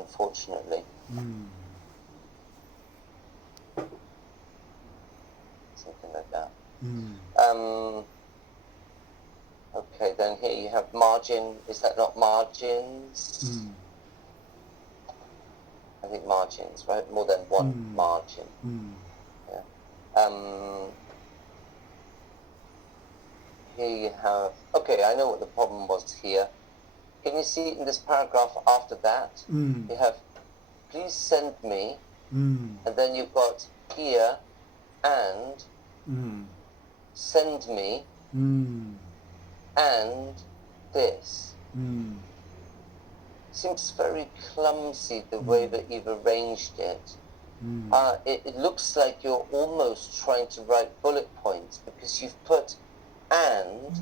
unfortunately. Something like that. Okay, then here you have margin. Is that not margins? I think margins, right? More than one margin. Yeah. Here you have, okay, I know what the problem was here. Can you see in this paragraph after that, you have, please send me, and then you've got here, and send me, and this. Seems very clumsy the way that you've arranged it. It looks like you're almost trying to write bullet points because you've put and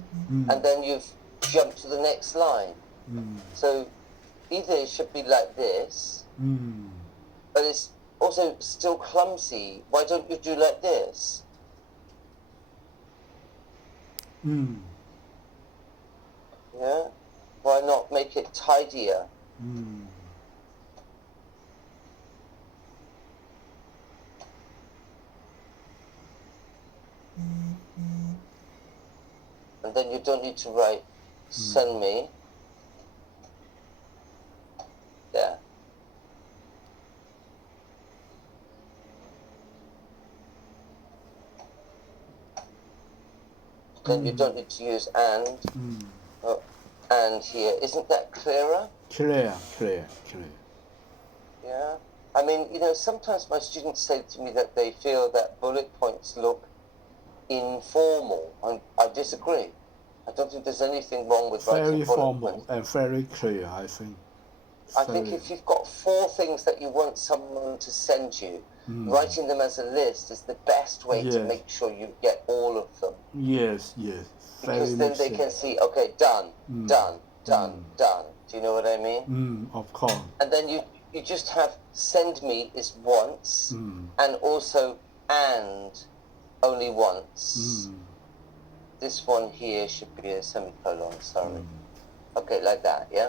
then you've jumped to the next line. So either it should be like this, but it's also still clumsy. Why don't you do like this? Yeah? Why not make it tidier? And then you don't need to write send me. Yeah. Then you don't need to use and. And here. Isn't that clearer? Clear. Yeah. I mean, you know, sometimes my students say to me that they feel that bullet points look informal, and I disagree. I don't think there's anything wrong with Very writing bullet formal points. and very clear, I think. I think if you've got 4 things that you want someone to send you, writing them as a list is the best way to make sure you get all of them. Yes. Because then they can see, okay, done. Do you know what I mean? Of course. And then you just have send me is once, and also and only once. This one here should be a semicolon, sorry. Okay, like that, yeah?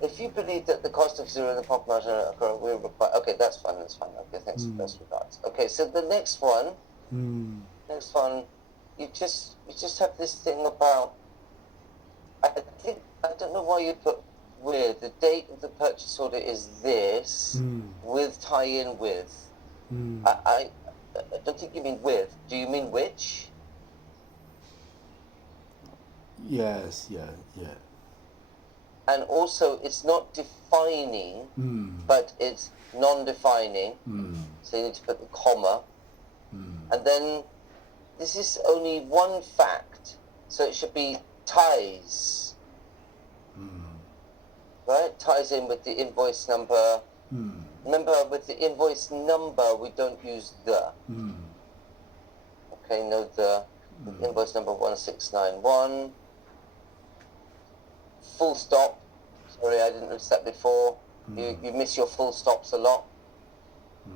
If you believe that the cost of 0 in the profit margin will require, okay, that's fine. Okay, thanks for best regards. Okay, so the next one, you just have this thing about, I don't know why you put with. The date of the purchase order is this, with tie-in with. I don't think you mean with. Do you mean which? Yes. And also, it's not defining, but it's non-defining. So you need to put the comma. And then, this is only one fact. So it should be ties. Right? Ties in with the invoice number. Remember, with the invoice number, we don't use the. Okay, no the. With invoice number 1691. Full stop. Sorry, I didn't notice that before. You miss your full stops a lot.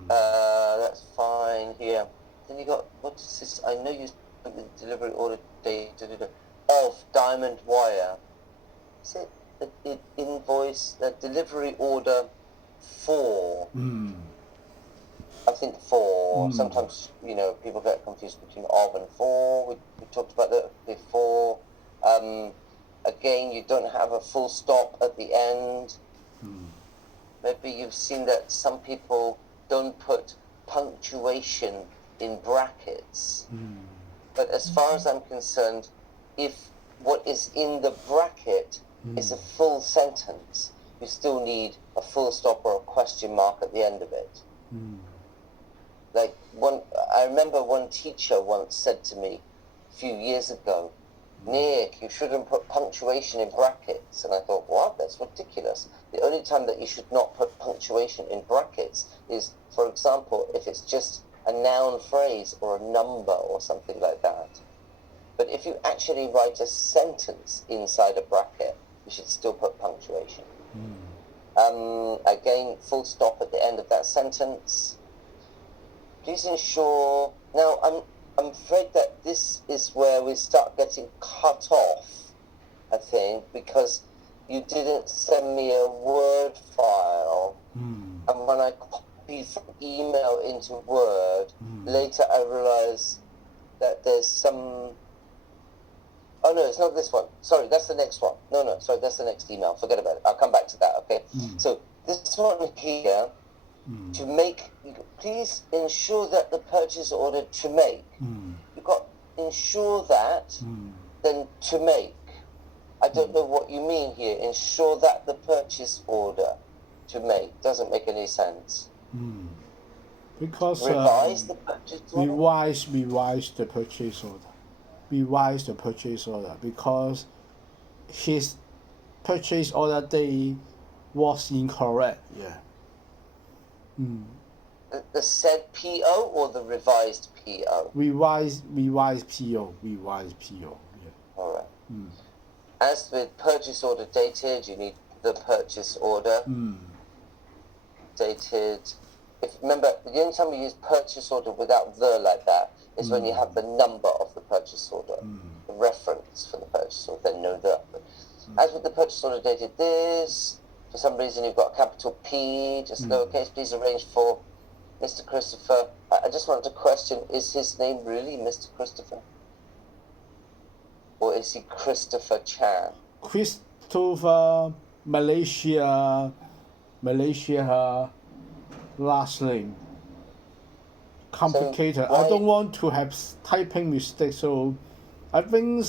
That's fine here. Then you got, what is this? I know you put the delivery order date of diamond wire. Is it the invoice, the delivery order for? I think for. Sometimes, you know, people get confused between of and for. We talked about that before. Again, you don't have a full stop at the end. Maybe you've seen that some people don't put punctuation in brackets. But as far as I'm concerned, if what is in the bracket is a full sentence, you still need a full stop or a question mark at the end of it. Like I remember one teacher once said to me a few years ago, Nick, you shouldn't put punctuation in brackets. And I thought, what? That's ridiculous. The only time that you should not put punctuation in brackets is, for example, if it's just a noun phrase or a number or something like that. But if you actually write a sentence inside a bracket, you should still put punctuation. Again, full stop at the end of that sentence. Please ensure... Now, I'm afraid that this is where we start getting cut off, I think, because you didn't send me a Word file And when I copy from email into Word, later I realize that there's some... Oh no, it's not this one. Sorry, that's the next one. No, sorry, that's the next email. Forget about it. I'll come back to that, okay? So this one here, to make, please ensure that the purchase order to make. You've got ensure that, then to make. I don't know what you mean here. Ensure that the purchase order to make doesn't make any sense. Because Revise the purchase order. revise the purchase order. Revise the purchase order because his purchase order date was incorrect. Yeah. The said PO or the revised PO? Revised PO. Yeah. All right. As with purchase order dated, you need the purchase order dated. Remember, the only time we use purchase order without the like that is when you have the number of the purchase order, the reference for the purchase order, then no the. As with the purchase order dated this, for some reason you've got a capital P, just lowercase, please arrange for Mr. Christopher. I just wanted to question, is his name really Mr. Christopher? Or is he Christopher Chan? Christopher, Malaysia last name. Complicated. So I don't want to have typing mistakes, so I think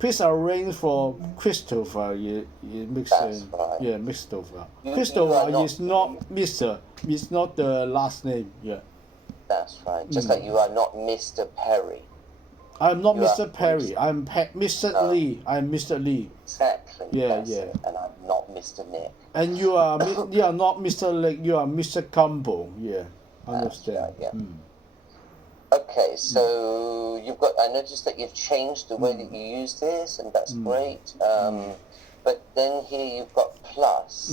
please arrange for Christopher. It makes sense. Right. Yeah, Christopher. You Christopher is not Mr. It's not the last name. Yeah. That's right. Just like you are not Mr. Perry. I'm not You Mr. are Perry. I'm Mr. Lee. I'm Mr. Lee. Exactly. Yeah, that's yeah. it. And I'm not Mr. Nick. And you are not Mr. Lee. You are Mr. Campbell. Yeah. Understand. Right, yeah. Okay, so you've got. I noticed that you've changed the way that you use this, and that's great. But then here you've got plus.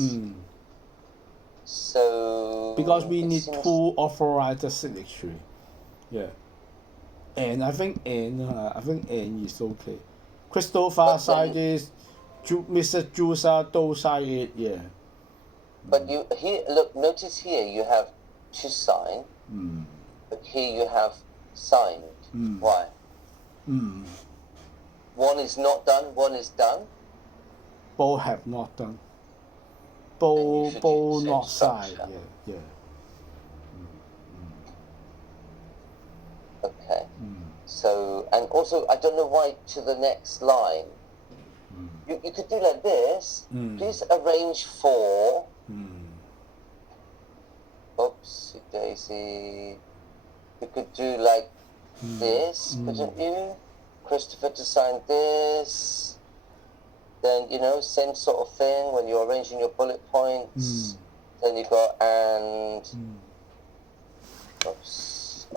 So because we need two authorized signature. Yeah. And I think N is okay. Christopher signed this. Mr. Jusa do sign it. Yeah. But you here look. Notice here you have to sign. But here you have signed. Why? One is not done. One is done. Both have not done. Then you Both should use not same signed. structure. Yeah. Okay. So, and also, I don't know why to the next line. You could do like this. Please arrange for. Oopsie daisy. You could do like this, couldn't you? Christopher to sign this. Then, same sort of thing when you're arranging your bullet points. Then you got and. Oops.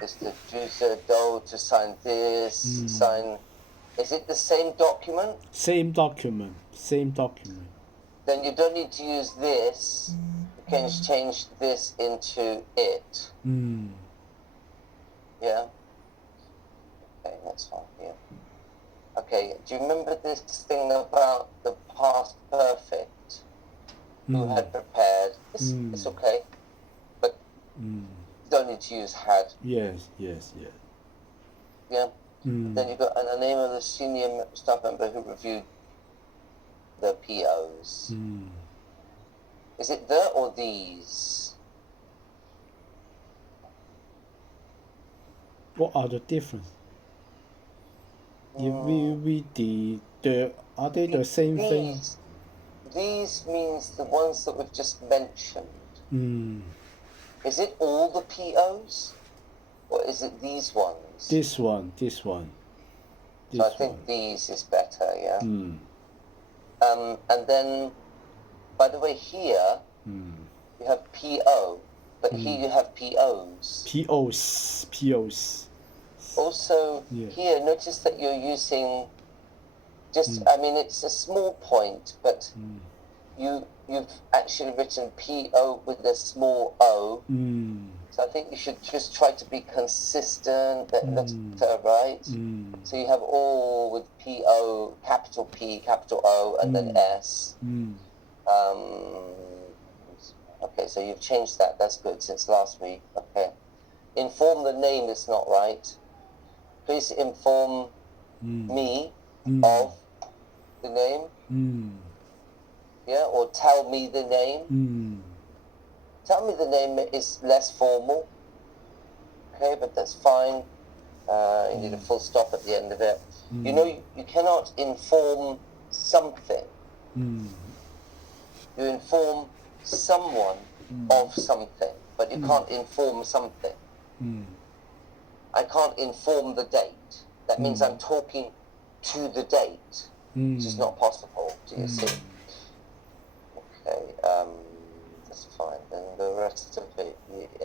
Mr. Juicer Doe to sign this. Sign. Is it the same document? Same document. Then you don't need to use this. You can change this into it. Yeah? Okay, that's fine here. Okay, do you remember this thing about the past perfect? Who had prepared? It's okay. But you don't need to use had. Yes. Yeah? Then you've got the name of the senior staff member who reviewed the POs. Is it the or these? What are the difference? If we read the are they the same thing? These means the ones that we've just mentioned. Is it all the POs? Or is it these ones? This one. So I think these is better, yeah? And then, by the way, here you have PO, but here you have POs. POs. Also, here, notice that you're using I mean, it's a small point, but you've actually written PO with a small o. So I think you should just try to be consistent, right? So you have all with P-O, capital P, capital O, and then S. Okay, so you've changed that. That's good since last week. Okay. Inform the name is not right. Please inform me of the name. Yeah, or tell me the name. Tell me the name is less formal. Okay, but that's fine. You need a full stop at the end of it. You know, you cannot inform something. You inform someone of something, but you can't inform something. I can't inform the date. That means I'm talking to the date, which is not possible. Do you see? Okay, that's fine. And the rest of it,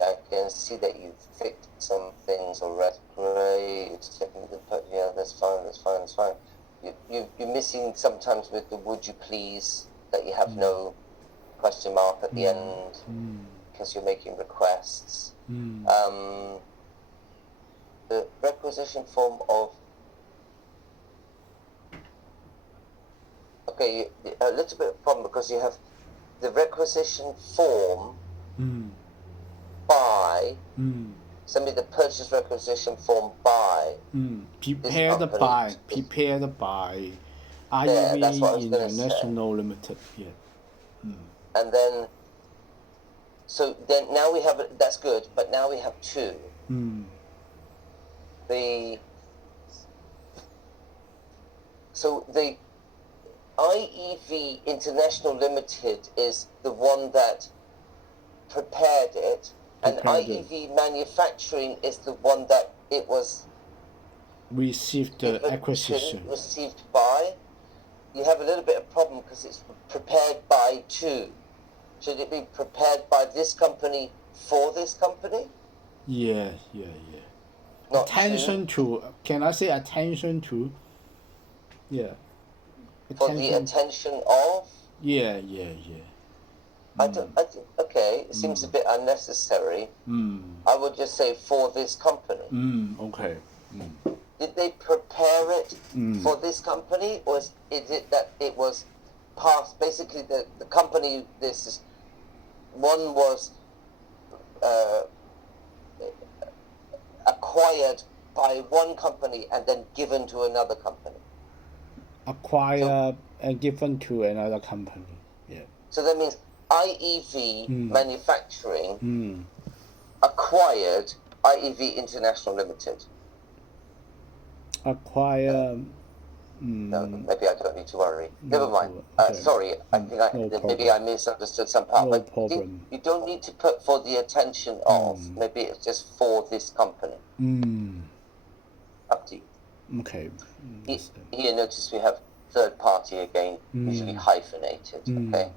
I can see that you've fixed some things already. Great. Yeah, that's fine. You're missing sometimes with the would you please, that you have no question mark at the end because you're making requests. The requisition form of... Okay, a little bit of problem because you have the requisition form by... Send me the purchase requisition form by... Prepared by IEV International Limited. Yeah. And then... So then now we have... That's good, but now we have two. So the IEV International Limited is the one that prepared it, and IEV Manufacturing is the one that it was received the acquisition. Received by. You have a little bit of problem because it's prepared by two. Should it be prepared by this company for this company? Yeah. Not attention to. Can I say attention to? Yeah. For the attention of? Yeah. Okay, it seems a bit unnecessary. I would just say for this company. Okay. Did they prepare it for this company, or is it that it was passed? Basically, the company, one was acquired by one company and then given to another company. Acquired and given to another company. Yeah. So that means IEV Manufacturing acquired IEV International Limited. Acquire. No, maybe I don't need to worry. Never mind. Okay. Sorry, I think maybe I misunderstood some part. No but problem. You don't need to put for the attention of. Maybe it's just for this company. Up to you. Okay. Here, notice we have third party again, usually hyphenated. Okay.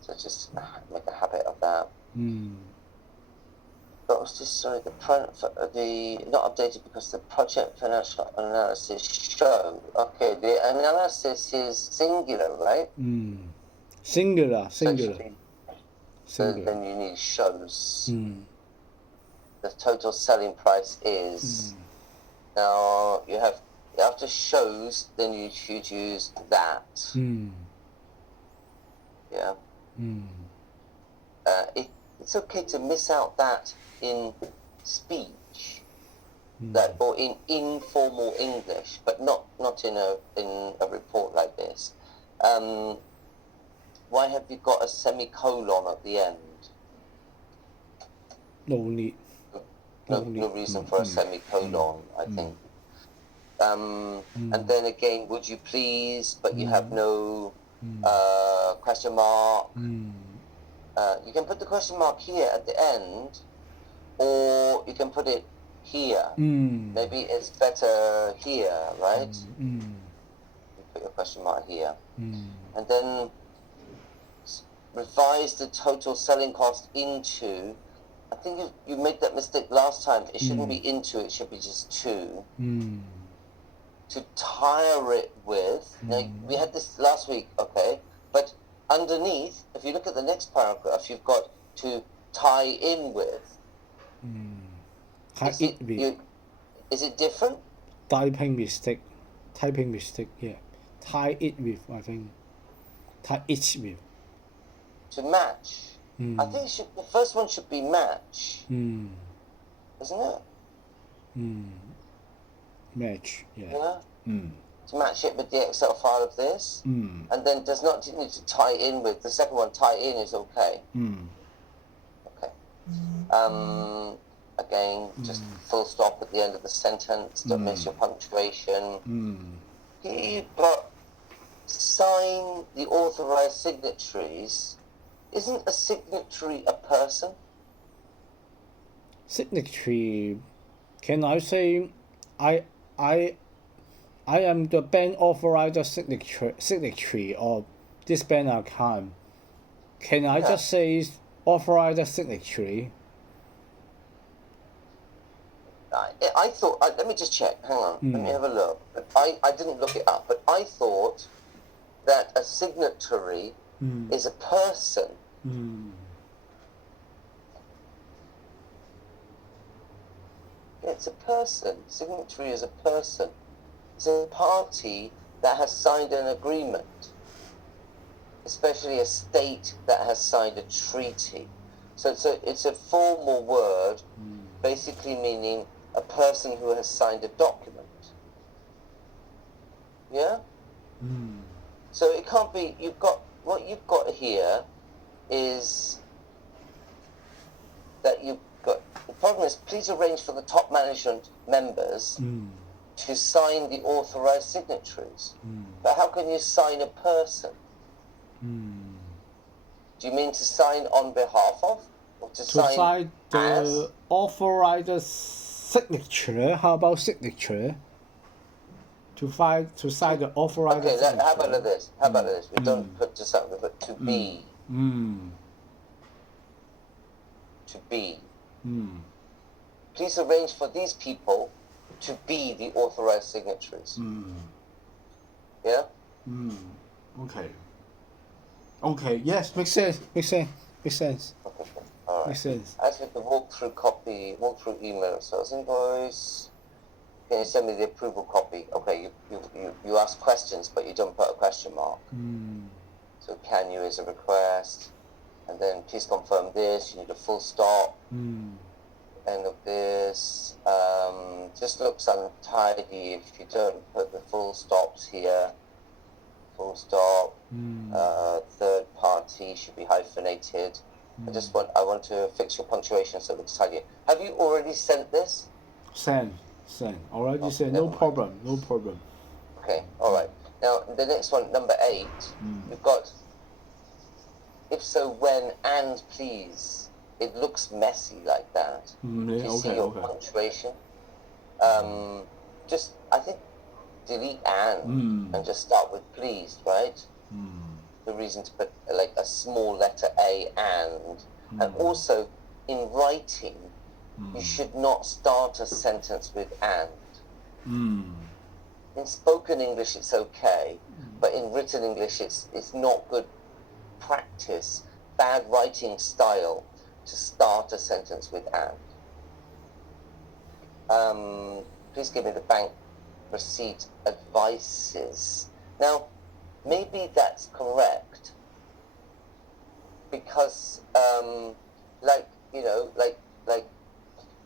So just make a habit of that. But was this, sorry, the not updated because the project financial analysis showed. Okay, the analysis is singular, right? Singular. So then you need shows. The total selling price is. Now after shows, then you should use that. Yeah. It's okay to miss out that in speech, that or in informal English, but not in a report like this. Why have you got a semicolon at the end? No need. No reason for a semicolon, I think. And then again, would you please? But you have no question mark. You can put the question mark here at the end, or you can put it here. Maybe it's better here, right? You put your question mark here. And then revise the total selling cost into... I think you made that mistake last time. It shouldn't be into, it should be just to. To tire it with... Now, we had this last week, okay? But underneath, if you look at the next paragraph, you've got to tie in with. Type it with is it different? typing mistake. Yeah. Tie it with, I think. Tie it with. To match. I think the first one should be match, isn't it? Match. Yeah. Yeah. To match it with the Excel file of this, and then does not need to tie in with the second one. Tie in is okay. Okay. Again, just full stop at the end of the sentence. Don't miss your punctuation. Here you've got sign the authorized signatories. Isn't a signatory a person? Signatory. Can I say, I am the bank authorized signatory of this bank account. Can I just say authorized signatory? I thought. Let me just check. Hang on. Let me have a look. I didn't look it up, but I thought that a signatory is a person. It's a person. Signatory is a person. It's a party that has signed an agreement, especially a state that has signed a treaty. So it's a formal word, basically meaning a person who has signed a document. Yeah? So it can't be, what you've got here is that you've got, the problem is, please arrange for the top management members to sign the authorized signatories. But how can you sign a person? Do you mean to sign on behalf of? Or to sign the as? authorized signature. How about signature? To sign the authorized signature. Okay, how about this? We don't put to sign, but to be. To be. Please arrange for these people to be the authorized signatories. Yeah? Okay, yes, makes sense. Okay, all right. Makes sense. As with the walkthrough email sales invoice, can you send me the approval copy? Okay, you ask questions, but you don't put a question mark. So can you is a request, and then please confirm this. You need a full stop. End of this. Just looks untidy if you don't put the full stops here. Full stop. Third party should be hyphenated. I want to fix your punctuation so it looks tidy. Have you already sent this? Send. Already sent. No problem. Okay, all right. Now the next one, number 8. We've got if so, when, and please. It looks messy like that. You see your punctuation. Just I think delete and just start with please, right? The reason to put like a small letter A and also in writing you should not start a sentence with and. In spoken English it's okay, but in written English it's not good practice, bad writing style to start a sentence with and. Please give me the bank receipt advices. Now, maybe that's correct because,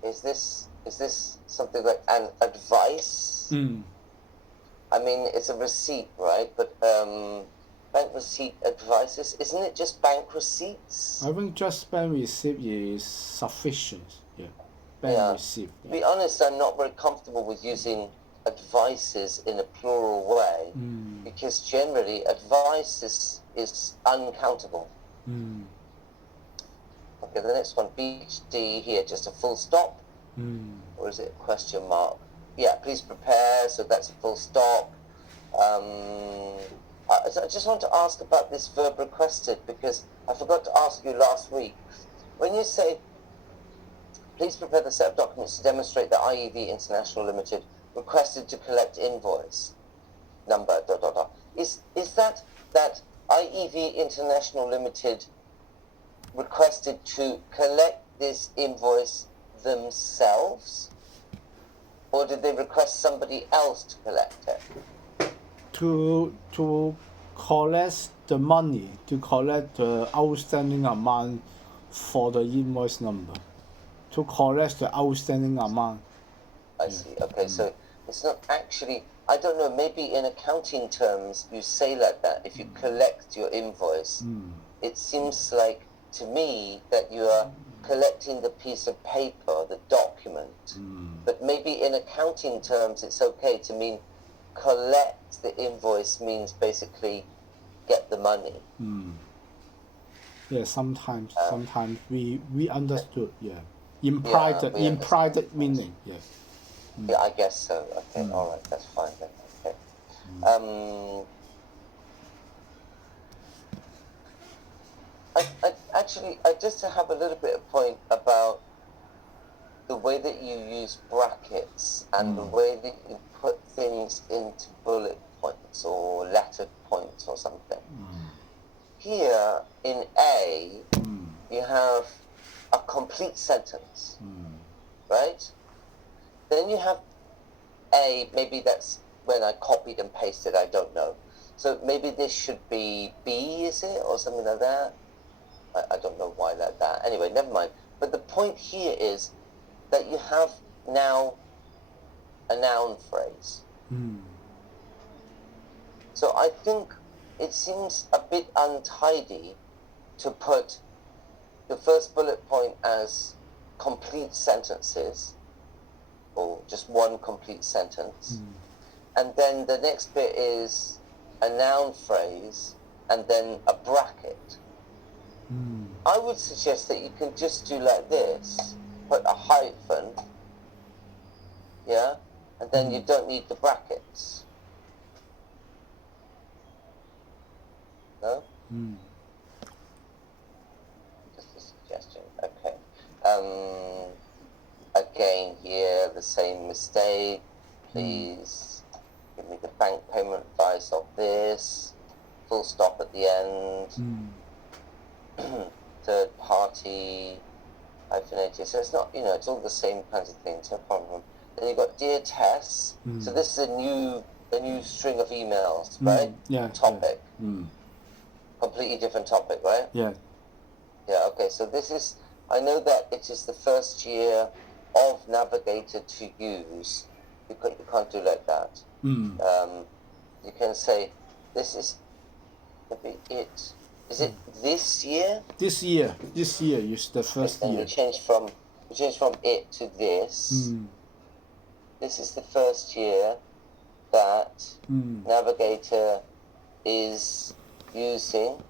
is this something like an advice? I mean, it's a receipt, right? But bank receipt advices, isn't it just bank receipts? I think just bank receipt is sufficient. Yeah. Bank receipt. To be honest, I'm not very comfortable with using advices in a plural way because generally advice is uncountable. Okay, the next one, BHD here, just a full stop. Or is it a question mark? Yeah, please prepare, so that's a full stop. I just want to ask about this verb requested because I forgot to ask you last week. When you say, please prepare the set of documents to demonstrate that IEV International Limited requested to collect invoice number, ... Is that IEV International Limited requested to collect this invoice themselves? Or did they request somebody else to collect it? To collect the money, to collect the outstanding amount for the invoice number, to collect the outstanding amount. I see. Okay, so it's not actually, I don't know, maybe in accounting terms you say like that. If you collect your invoice, it seems like to me that you are collecting the piece of paper, the document. But maybe in accounting terms it's okay to mean collect the invoice means basically get the money. Yeah, sometimes we understood, yeah. Implied we understand. meaning, yeah. Yeah, I guess so. Okay, all right, that's fine then. Okay. I just to have a little bit of point about the way that you use brackets and the way that you put things into bullet points or lettered points or something. Here in A, you have a complete sentence, right? Then you have A, maybe that's when I copied and pasted, I don't know. So maybe this should be B, is it? Or something like that? I don't know why like that. Anyway, never mind. But the point here is that you have now a noun phrase. So I think it seems a bit untidy to put the first bullet point as complete sentences, or just one complete sentence, and then the next bit is a noun phrase and then a bracket. I would suggest that you can just do like this, put a hyphen, yeah, and then you don't need the brackets. No? Just a suggestion. Okay. Again here, the same mistake. Please give me the bank payment advice of this. Full stop at the end. Third party, hyphenated. So it's not, it's all the same kinds of things, no problem. Then you've got Dear Tess. So this is a new string of emails, right? Yeah. Topic. Yeah. Completely different topic, right? Yeah. Yeah, okay. So this is, I know that it is the first year of Navigator to use. You can't do like that. You can say, this is, maybe it. Is it this year? This year is the first And year. we change from it to this. This is the first year that Navigator is using.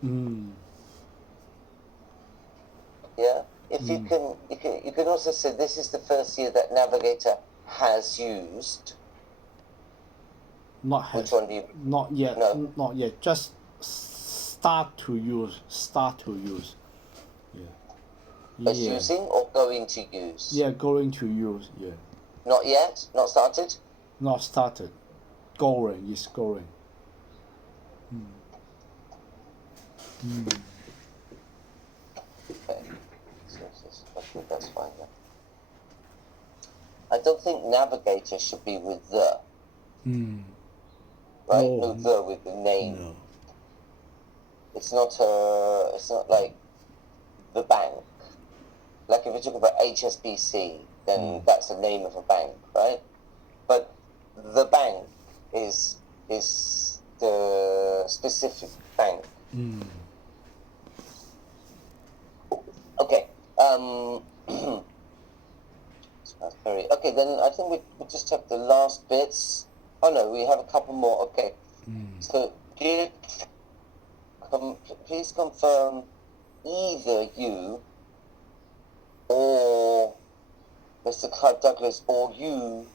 Yeah. If you can also say this is the first year that Navigator has used. Not has. Which one do you? Not yet. No. Not yet. Just start to use. Yeah. Is using or going to use? Yeah, going to use. Yeah. Not yet. Not started. Not started. Going is going. Okay. So that's fine. Yeah. I don't think Navigator should be with the. Right? Oh, No, the with the name. No. It's not like the bank. Like if you talk about HSBC, then that's the name of a bank, right? But the bank is the specific bank. Okay. Okay, then I think we just have the last bits. Oh no, we have a couple more. Okay. So please confirm either you or Mr. Clive Douglas or you.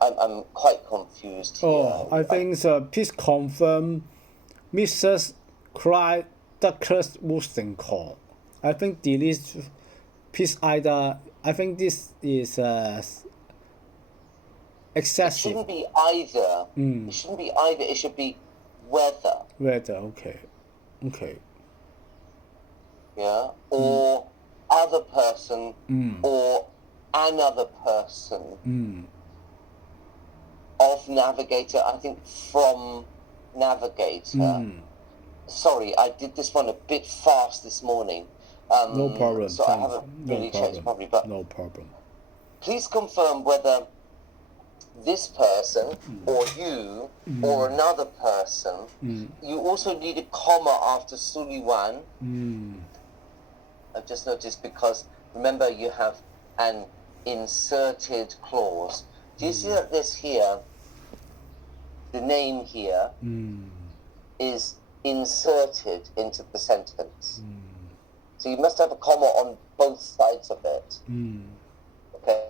I'm quite confused here. Oh, I think please confirm Mrs. Clive Douglas Wollstonecraft. I think delete please either. I think this is excessive. It shouldn't be either. It shouldn't be either. It should be whether. Whether, okay. Yeah. Or other person or another person Mm. of Navigator, I think from Navigator. Mm. Sorry, I did this one a bit fast this morning. No problem. So I haven't No really problem. checked properly, but No problem. please confirm whether this person or you or another person, you also need a comma after Suliwan. Mm. I've just noticed because remember you have an inserted clause. Do you see that this here, the name here, Mm. is inserted into the sentence? So you must have a comma on both sides of it. Mm. Okay,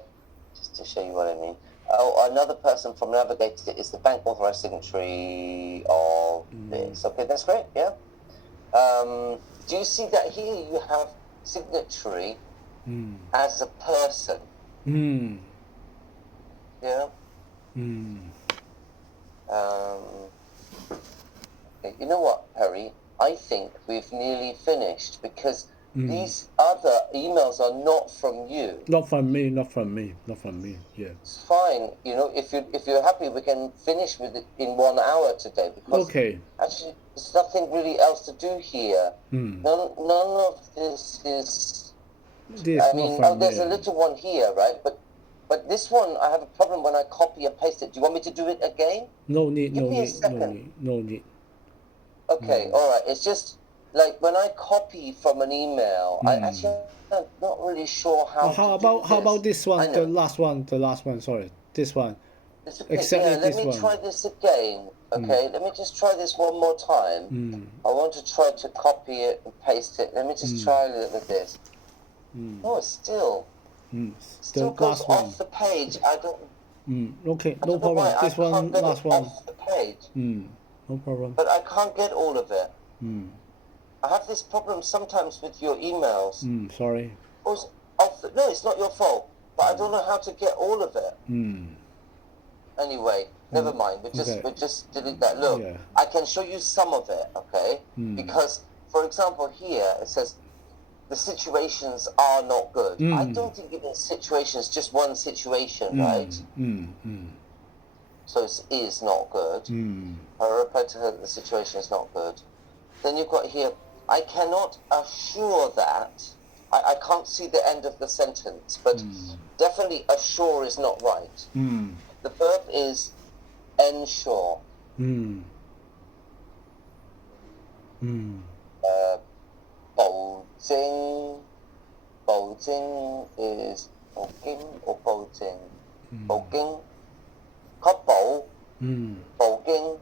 just to show you what I mean. Oh, another person from Navigator is the bank authorized signatory of this. Okay, that's great. Yeah. Do you see that here you have signatory as a person? Mm. Yeah. Mm. Okay. You know what, Perry? I think we've nearly finished because these other emails are not from you. Not from me. Not from me. Not from me. Yeah. It's fine. You know, if you're happy, we can finish with it in 1 hour today because Okay. actually there's nothing really else to do here. Mm. None of this is. This I not mean, from there's a there. little one here, right? But this one, I have a problem when I copy and paste it. Do you want me to do it again? No need. Give No me a need. No second. need. No need. Okay, all right. It's just like when I copy from an email, I actually am not really sure how to How do about this I one? The know. last one. The last one. Sorry. This one. It's okay. Exactly Yeah, let this me one. try this again. Okay, let me just try this one more time. I want to try to copy it and paste it. Let me just try it with this. Oh, it's still The goes last one. off the page. I don't Okay. I No don't know why problem. I This can't one. get Last it one. off the page. No problem. But I can't get all of it. I have this problem sometimes with your emails. Sorry. No, it's not your fault. But I don't know how to get all of it. Anyway, never mind. We just delete that. Look, Yeah. I can show you some of it, okay? Because, for example, here it says the situations are not good. I don't think it means situations, just one situation, right? So it is not good. I replied to her that the situation is not good. Then you've got here, I cannot assure that. I can't see the end of the sentence, but definitely assure is not right. The verb is ensure. Bao Jing is Bao or Bao Jing? Bao Jing. Bao Jing.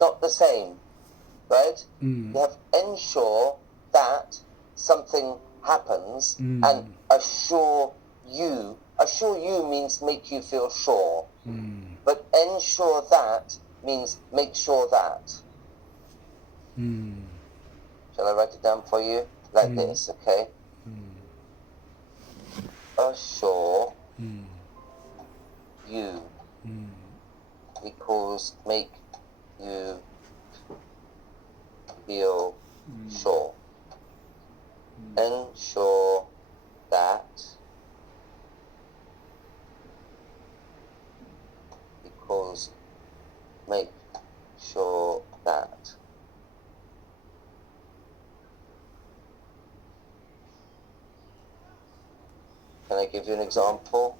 Not the same, right? You have ensure that something happens and assure you. Assure you means make you feel sure. But ensure that means make sure that. Shall I write it down for you? Like this, okay? Assure you equals make you feel sure. Ensure that equals make sure that. Can I give you an example?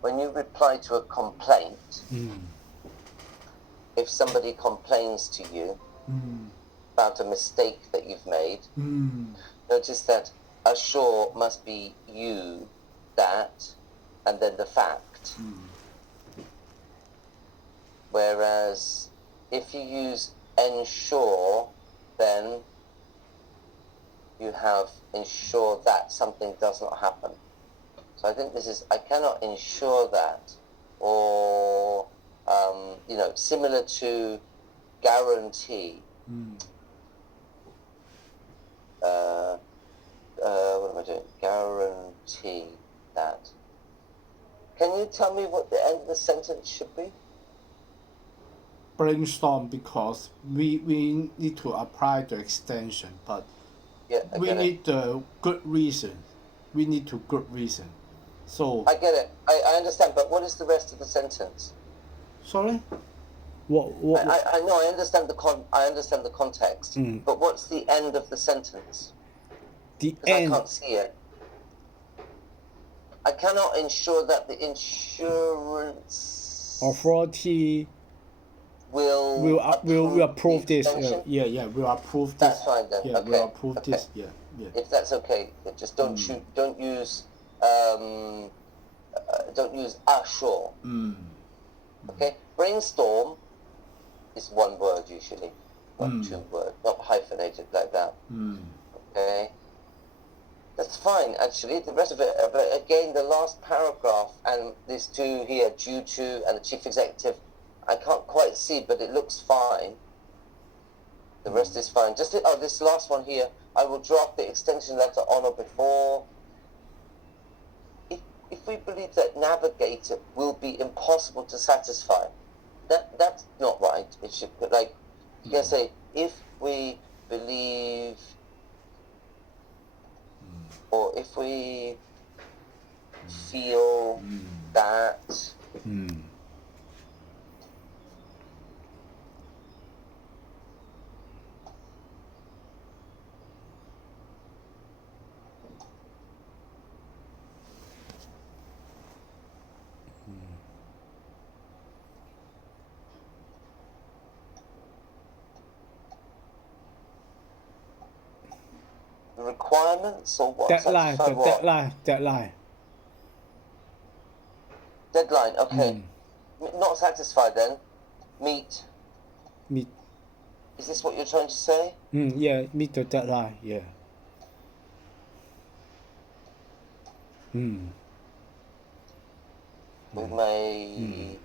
When you reply to a complaint, if somebody complains to you about a mistake that you've made, notice that assure must be you, that, and then the fact. Whereas if you use ensure, then you have ensure that something does not happen. So I think this is, I cannot ensure that, or, similar to guarantee. what am I doing? Guarantee that. Can you tell me what the end of the sentence should be? Brainstorm because we need to apply the extension, but Yeah, I we get it. need the good reason. We need to good reason. So I get it. I understand, but what is the rest of the sentence? sorry, what I know. I understand the context. Mm. But what's the end of the sentence? the Because I end? can't see it. I cannot ensure that the insurance Authority will approve the this. extension? We'll approve this. That's fine then. Yeah, Okay. we'll approve Okay. this. Yeah. If that's okay, just don't use assure. Okay. Brainstorm is one word usually, not two words, not hyphenated like that. Okay. That's fine, actually. The rest of it, but again, the last paragraph and these two here, due to and the chief executive, I can't quite see, but it looks fine. The rest is fine. Just this last one here, I will draft the extension letter on or before. If we believe that Navigator will be impossible to satisfy, that's not right. It should put like you can say if we believe. Or if we feel that the requirements or what? Deadline. Satisfy The what? deadline. Deadline. Okay. Not satisfied then. Meet. Meet. Is this what you're trying to say? Yeah. Meet the deadline. Yeah. We may.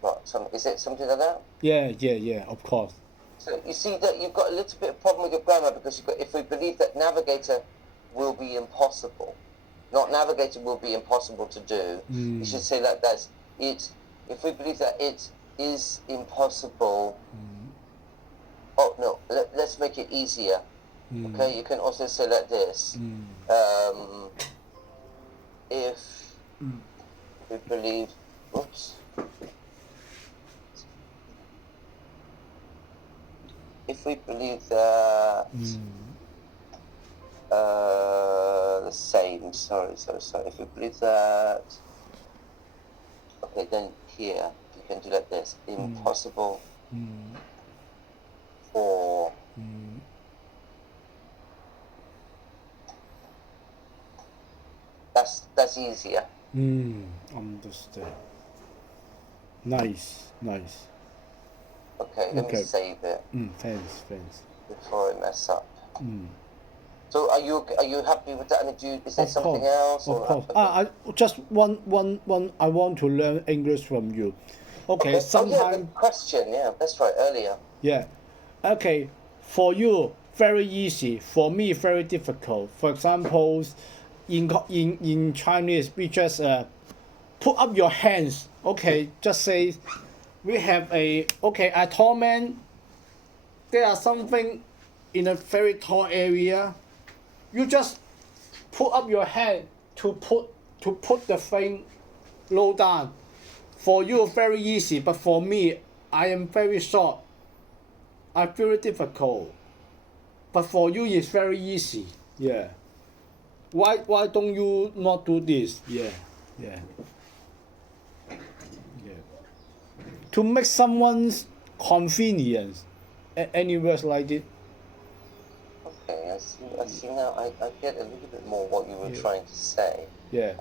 What? Is it something like that? Yeah. Of course. So you see that you've got a little bit of problem with your grammar because you've got if we believe that Navigator will be impossible, not Navigator will be impossible to do. You should say that that's it. If we believe that it is impossible. Oh no, let's make it easier. Okay, you can also say like this. If we believe, if we believe that the same, sorry. If we believe that, okay, then here you can do like this. Impossible for that's easier. Understand. Nice. Okay, let me save it Thanks. before I mess up. So are you happy with that? I mean, is there something else? Of course. I just one. I want to learn English from you. Okay. Sometimes. The question. Yeah, that's right. Earlier. Yeah. Okay. For you, very easy. For me, very difficult. For example, in Chinese, we just put up your hands. Okay. Just say, we have a tall man. There are something in a very tall area. You just put up your hand to put the thing low down. For you, very easy, but for me, I am very short. I feel it difficult. But for you, it's very easy. Yeah. Why don't you not do this? Yeah. To make someone's convenience. Any words like it? Okay, I see now. I get a little bit more what you were trying to say. Yeah.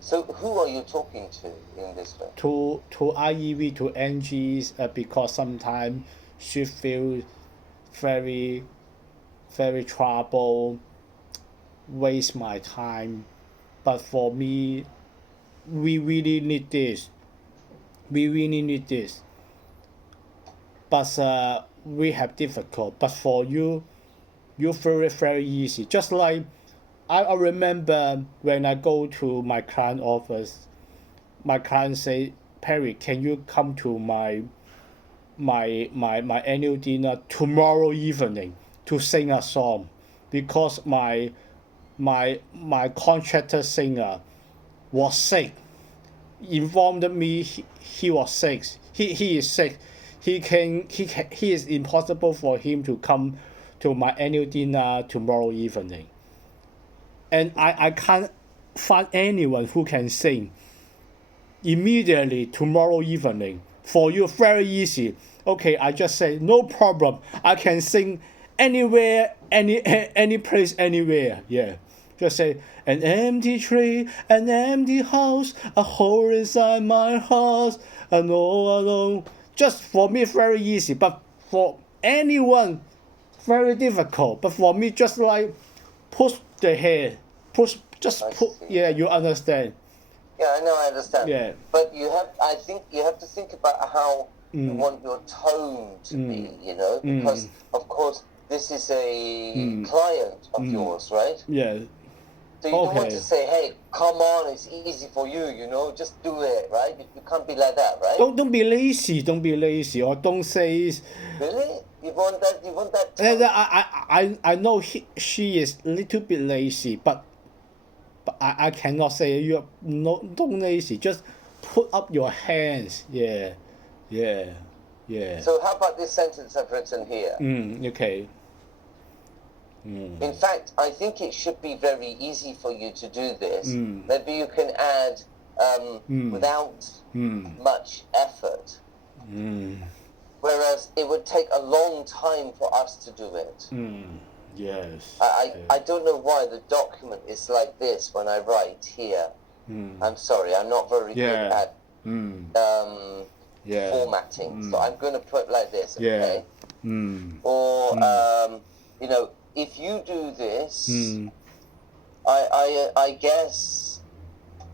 So who are you talking to in this way? To IEV, to NGs, because sometimes she feels very trouble, waste my time. But for me, we really need this. But we have difficult. But for you, you very, very easy. Just like I remember when I go to my client office, my client say, Perry, can you come to my annual dinner tomorrow evening to sing a song, because my contractor singer was sick. Informed me he was sick. He is sick. He is impossible for him to come to my annual dinner tomorrow evening. And I can't find anyone who can sing immediately tomorrow evening. For you, very easy. Okay, I just say no problem. I can sing anywhere, any place, anywhere. Yeah, just say an empty tree, an empty house, a hole inside my heart, and all alone. Just for me, very easy. But for anyone, very difficult. But for me, just like push the hair, just I put. see. Yeah, you understand. Yeah, I know, I understand. Yeah. But I think you have to think about how you want your tone to be, because of course this is a client of yours, right? Yeah. So you don't want Okay. to say, hey, come on, it's easy for you, just do it, right? You can't be like that, right? Don't be lazy. Don't be lazy, or don't say. Really? You want that And tone? I know she is a little bit lazy, but I cannot say you no don't lazy. Just put up your hands. Yeah. So how about this sentence I've written here? Okay. In fact, I think it should be very easy for you to do this. Maybe you can add without much effort. Whereas it would take a long time for us to do it. Yes. I don't know why the document is like this when I write here. I'm sorry, I'm not very good at formatting. So I'm going to put like this, okay? Or, if you do this, I guess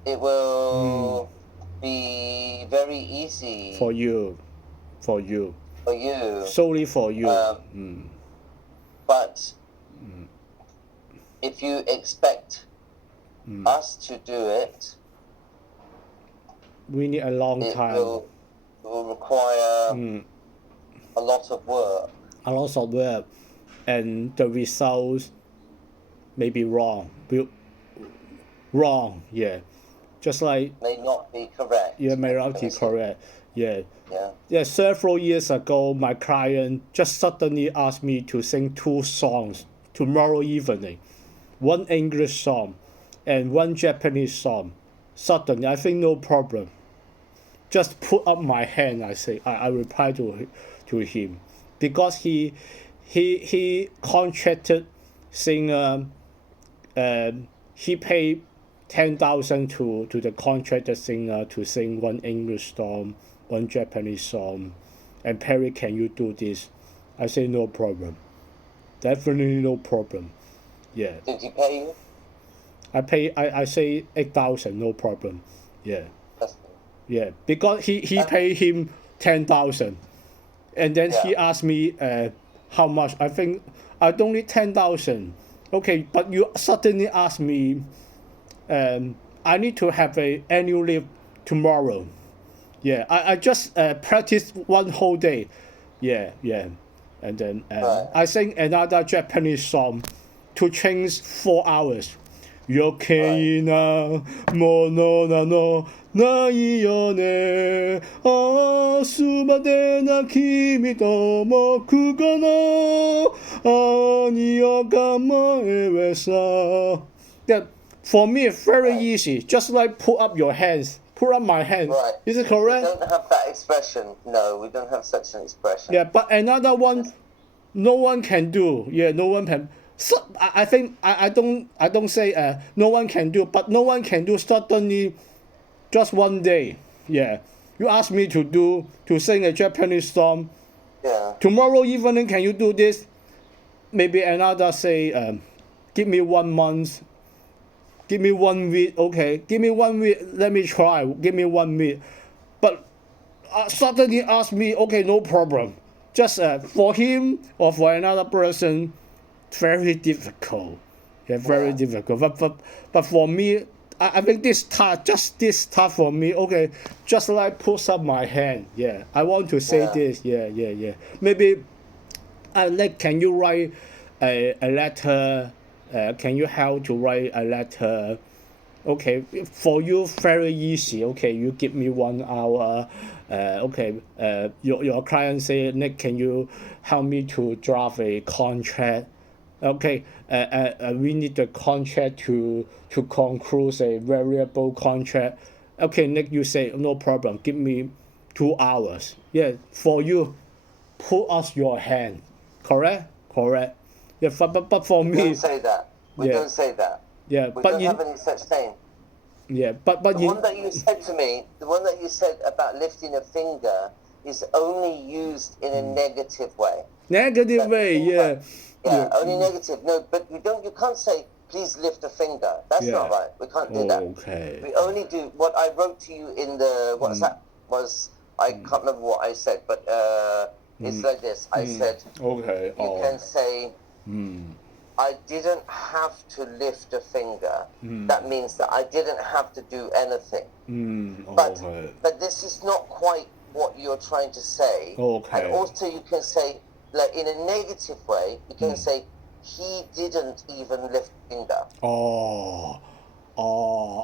it will be very easy For you. for you. Solely for you. But if you expect us to do it, We need a long it time. will require a lot of work. A lot of work, and the results may be wrong. Wrong, yeah. Just like May not be correct. you may not be Understand? correct. Yeah. Yeah. Several years ago, my client just suddenly asked me to sing 2 songs tomorrow evening. 1 English song and 1 Japanese song. Suddenly, I think no problem. Just put up my hand, I say. I reply to him. Because he contracted singer, he paid 10,000 to the contracted singer to sing 1 English song, 1 Japanese song. And Perry, can you do this? I say no problem. Definitely no problem. Yeah. Did he pay you? I say 8,000, no problem. Yeah. That's- Yeah. Because he paid him 10,000. And then he asked me how much. I think I don't need 10,000. Okay, but you suddenly asked me, I need to have a annual leave tomorrow. Yeah, I just practiced 1 whole day. Yeah. And then I sing another Japanese song to change 4 hours. Yoke na mono na no nai yo ne. Asu made na kimi to moku ga no. Ani yo ga moe sa. Yeah, for me, it's very easy. Just like put up your hands. Put up my hand. Right. Is it We correct? don't have that expression. No, we don't have such an expression. Yeah, but another one, no one can do. Yeah, no one can. So I think I don't say no one can do, but no one can do suddenly, just 1 day. Yeah, you ask me to sing a Japanese song Yeah. tomorrow evening. Can you do this? Maybe another say, give me 1 month. Give me 1 week. Okay, give me 1 week. Let me try. Give me 1 week. But suddenly ask me, okay, no problem. Just for him or for another person, very difficult. Yeah, very Yeah. difficult. But for me, I think this task for me, okay, just like push up my hand. Yeah, I want to say Yeah. this. Yeah. Maybe, Nick, can you write a letter? Can you help to write a letter? Okay, for you very easy. Okay, you give me 1 hour. Your client say, Nick, can you help me to draft a contract? Okay, we need the contract to conclude a variable contract. Okay, Nick, you say no problem. Give me 2 hours. Yeah, for you, put us your hand. Correct. Yeah, but for We me, don't say that. We yeah. don't say that. Yeah, We but don't have any such thing. yeah, but The one that you said to me, the one that you said about lifting a finger is only used in a negative way. negative That way, finger- yeah. Yeah, only negative. No, but you can't say, please lift a finger. That's Yeah. not right. We can't do that. Okay. We only do what I wrote to you in the WhatsApp was, I can't remember what I said, but it's like this. I said, Okay. you can say, Mm. I didn't have to lift a finger. That means that I didn't have to do anything. But Okay. but this is not quite what you're trying to say. Okay. And also you can say, like in a negative way, you can say, he didn't even lift a finger.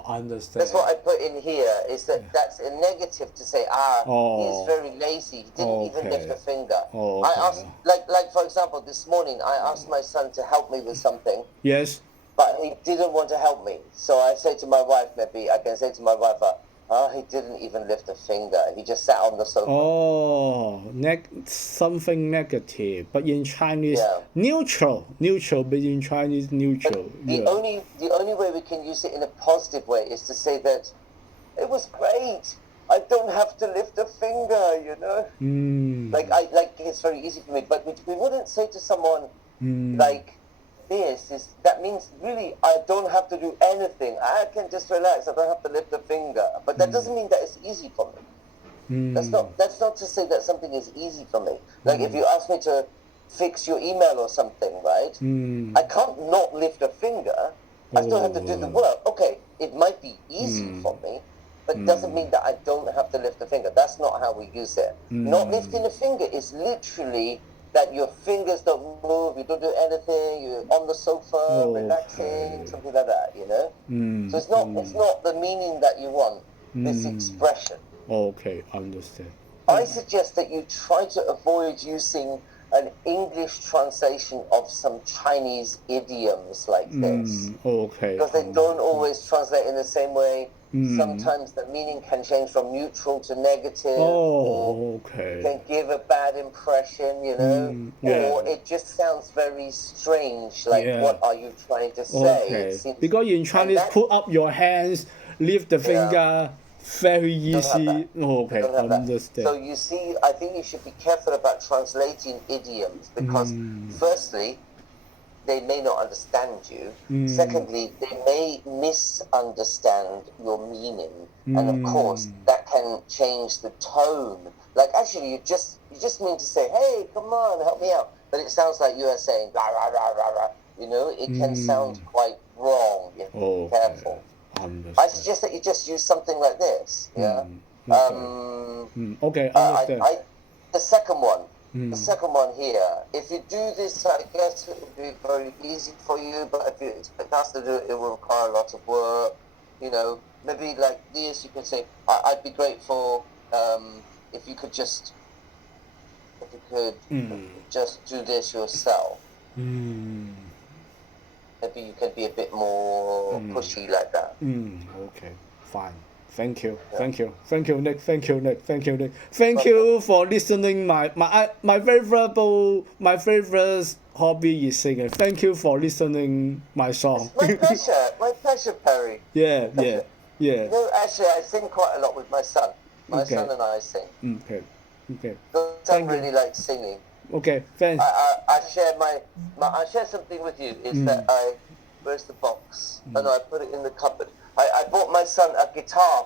Understand. That's what I put in here, is that that's a negative to say, he's very lazy, he didn't even lift a finger. I asked, like for example, this morning I asked my son to help me with something, Yes. but he didn't want to help me. So I say to my wife, maybe I can say to my wife, he didn't even lift a finger. He just sat on the sofa. Something negative, but in Chinese, Yeah. neutral, but in Chinese, neutral. The only way we can use it in a positive way is to say that it was great. I don't have to lift a finger, you know. Like it's very easy for me. But we wouldn't say to someone like this. That means really I don't have to do anything. I can just relax. I don't have to lift a finger. But that doesn't mean that it's easy for me. That's not to say that something is easy for me. Like if you ask me to fix your email or something, right? I can't not lift a finger. I still have to do the work. Okay, it might be easy for me, but it doesn't mean that I don't have to lift a finger. That's not how we use it. Not lifting a finger is literally that your fingers don't move, you don't do anything, you're on the sofa, relaxing, something like that, you know? So it's not the meaning that you want, this expression. Okay, understand. I suggest that you try to avoid using an English translation of some Chinese idioms like this. Okay. Because they don't always translate in the same way. Sometimes the meaning can change from neutral to negative. Or can give a bad impression, you know. Or it just sounds very strange, like what are you trying to say? Okay. Because in Chinese, put up your hands, lift the finger, very easy. Okay, understand. So you see, I think you should be careful about translating idioms because firstly, they may not understand you. Secondly, they may misunderstand your meaning, and of course, that can change the tone. Like actually, you just mean to say, "Hey, come on, help me out," but it sounds like you are saying, "Rah rah rah rah rah." You know, it can sound quite wrong. You have to be careful. I suggest that you just use something like this. Yeah. Okay, understand. The second one. The second one here. If you do this, I guess it would be very easy for you. But if you expect us to do it, it will require a lot of work. You know, maybe like this, you can say, "I'd be grateful if you could just do this yourself." Maybe you can be a bit more pushy like that. Okay, fine. Thank you, Nick. Thank you for listening. My favorite hobby is singing. Thank you for listening my song. My pleasure, Perry. Yeah. You know, actually, I sing quite a lot with my son. My son and I sing. Okay. My son really likes singing. Okay, thanks. I share something with you. Is that where's the box? Oh no, I put it in the cupboard. I bought my son a guitar